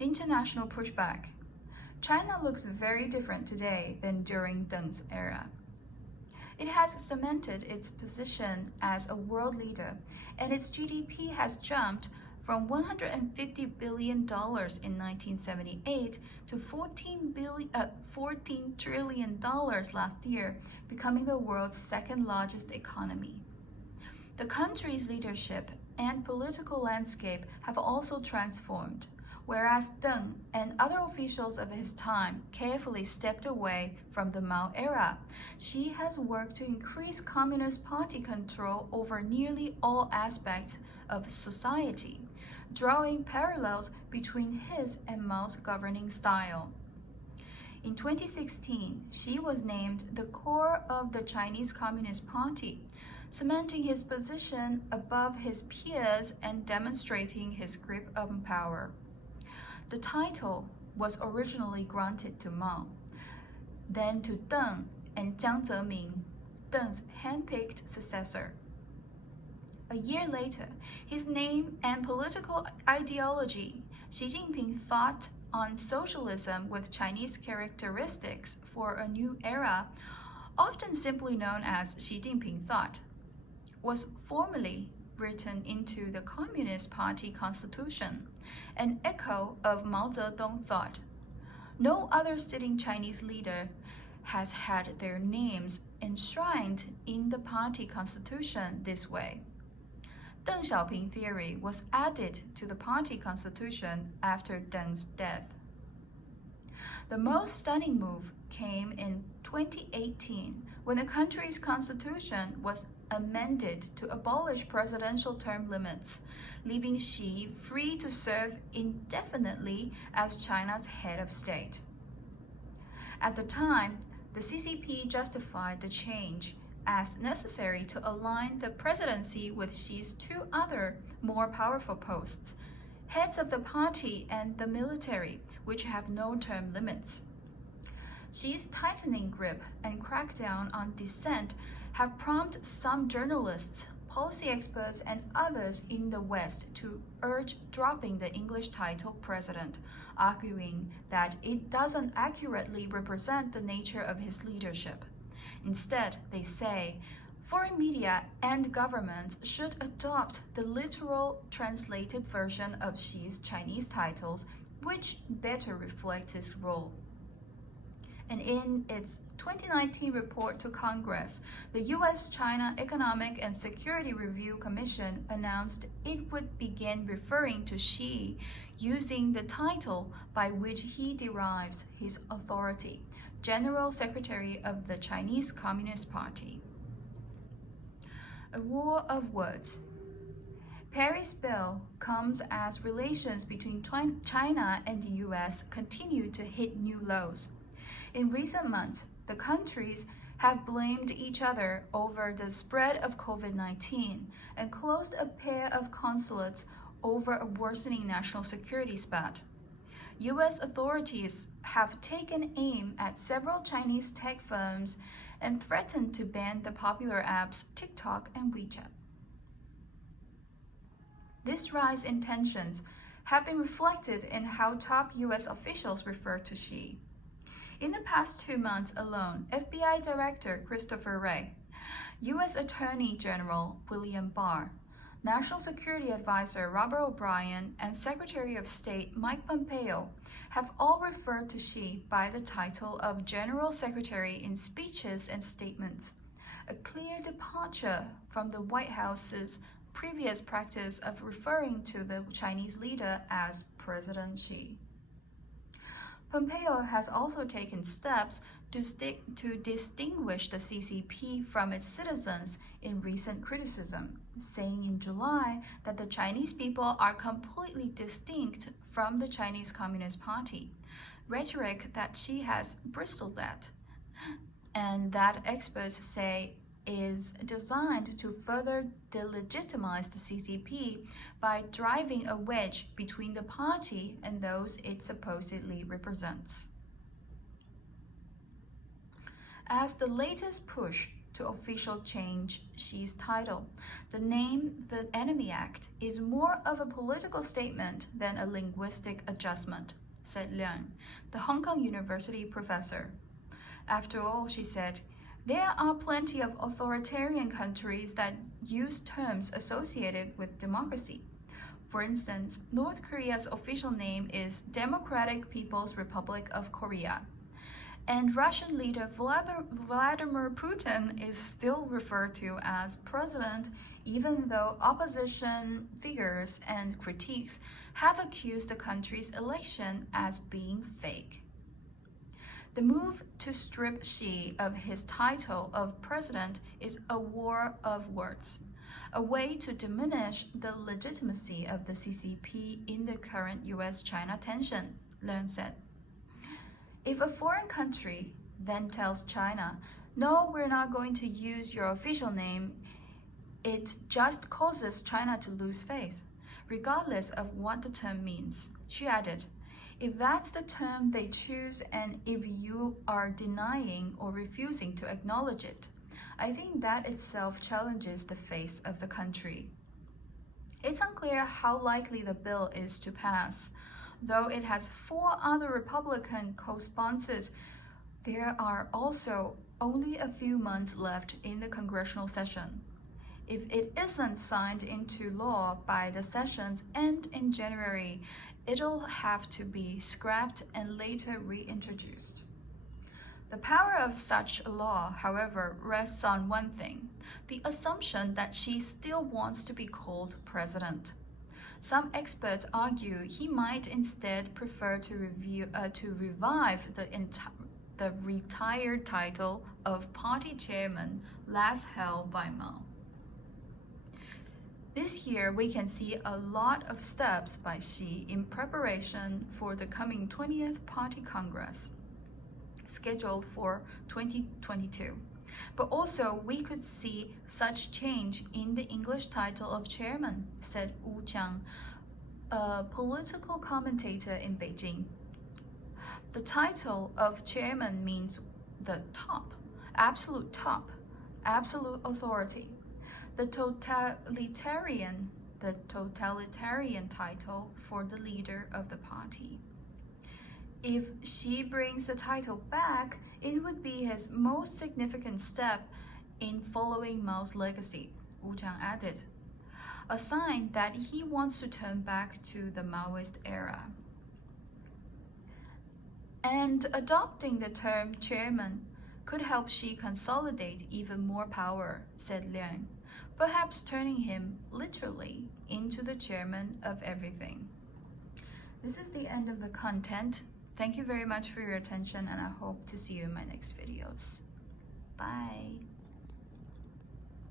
International pushback. China looks very different today than during Deng's era. It has cemented its position as a world leader, and its GDP has jumped from $150 billion in 1978 to $14 trillion last year, becoming the world's second largest economy. The country's leadership and political landscape have also transformed. Whereas Deng and other officials of his time carefully stepped away from the Mao era, Xi has worked to increase Communist Party control over nearly all aspects of society, drawing parallels between his and Mao's governing style. In 2016, Xi was named the core of the Chinese Communist Party, cementing his position above his peers and demonstrating his grip of power. The title was originally granted to Mao, then to Deng and Jiang Zemin, Deng's handpicked successor. A year later, his name and political ideology, Xi Jin-Ping thought on socialism with Chinese characteristics for a new era, often simply known as Xi Jin-Ping thought, was formally written into the Communist Party constitution, an echo of Mao Zedong thought. No other sitting Chinese leader has had their names enshrined in the party constitution this way. Deng Xiaoping theory was added to the party constitution after Deng's death. The most stunning move came in 2018 when the country's constitution was amended to abolish presidential term limits, leaving Xi free to serve indefinitely as China's head of state. At the time, the CCP justified the change as necessary to align the presidency with Xi's two other more powerful posts, heads of the party and the military, which have no term limits. Xi's tightening grip and crackdown on dissent have prompted some journalists, policy experts, and others in the West to urge dropping the English title president, arguing that it doesn't accurately represent the nature of his leadership. Instead, they say, foreign media and governments should adopt the literal translated version of Xi's Chinese titles, which better reflects his role. And in its 2019 report to Congress, the U.S.-China Economic and Security Review Commission announced it would begin referring to Xi using the title by which he derives his authority, General Secretary of the Chinese Communist Party. A war of words. Paris Bill comes as relations between China and the U.S. continue to hit new lows. In recent months, the countries have blamed each other over the spread of COVID-19 and closed a pair of consulates over a worsening national security spat. U.S. authorities have taken aim at several Chinese tech firms and threatened to ban the popular apps TikTok and WeChat. This rise in tensions have been reflected in how top U.S. officials refer to Xi. In the past 2 months alone, FBI Director Christopher Wray, U.S. Attorney General William Barr, National Security Advisor Robert O'Brien, and Secretary of State Mike Pompeo have all referred to Xi by the title of General Secretary in speeches and statements, a clear departure from the White House's previous practice of referring to the Chinese leader as President Xi. Pompeo has also taken steps to distinguish the CCP from its citizens in recent criticism, saying in July that the Chinese people are completely distinct from the Chinese Communist Party, rhetoric that Xi has bristled at, and that experts say is designed to further delegitimize the CCP by driving a wedge between the party and those it supposedly represents. As the latest push to officially change Xi's title. The name The Enemy Act is more of a political statement than a linguistic adjustment, said Liang, the Hong Kong University professor. After all, she said, there are plenty of authoritarian countries that use terms associated with democracy. For instance, North Korea's official name is Democratic People's Republic of Korea. And Russian leader Vladimir Putin is still referred to as president, even though opposition figures and critiques have accused the country's election as being fake. The move to strip Xi of his title of president is a war of words, a way to diminish the legitimacy of the CCP in the current US-China tension, Leung said. If a foreign country then tells China, no, we're not going to use your official name, it just causes China to lose face, regardless of what the term means. She added, if that's the term they choose and if you are denying or refusing to acknowledge it, I think that itself challenges the face of the country. It's unclear how likely the bill is to pass. Though it has 4 other Republican co-sponsors, there are also only a few months left in the congressional session. If it isn't signed into law by the session's end in January, it'll have to be scrapped and later reintroduced. The power of such a law, however, rests on one thing, the assumption that she still wants to be called president. Some experts argue he might instead prefer to revive the retired title of party chairman last held by Mao. This year, we can see a lot of steps by Xi in preparation for the coming 20th Party Congress, scheduled for 2022. But also, we could see such change in the English title of chairman, said Wu Jiang, a political commentator in Beijing. The title of chairman means the top, absolute authority. The totalitarian title for the leader of the party. If Xi brings the title back, it would be his most significant step in following Mao's legacy, Wu Jiang added, a sign that he wants to turn back to the Maoist era. And adopting the term chairman could help Xi consolidate even more power, said Liang, perhaps turning him literally into the chairman of everything. This is the end of the content. Thank you very much for your attention, and I hope to see you in my next videos.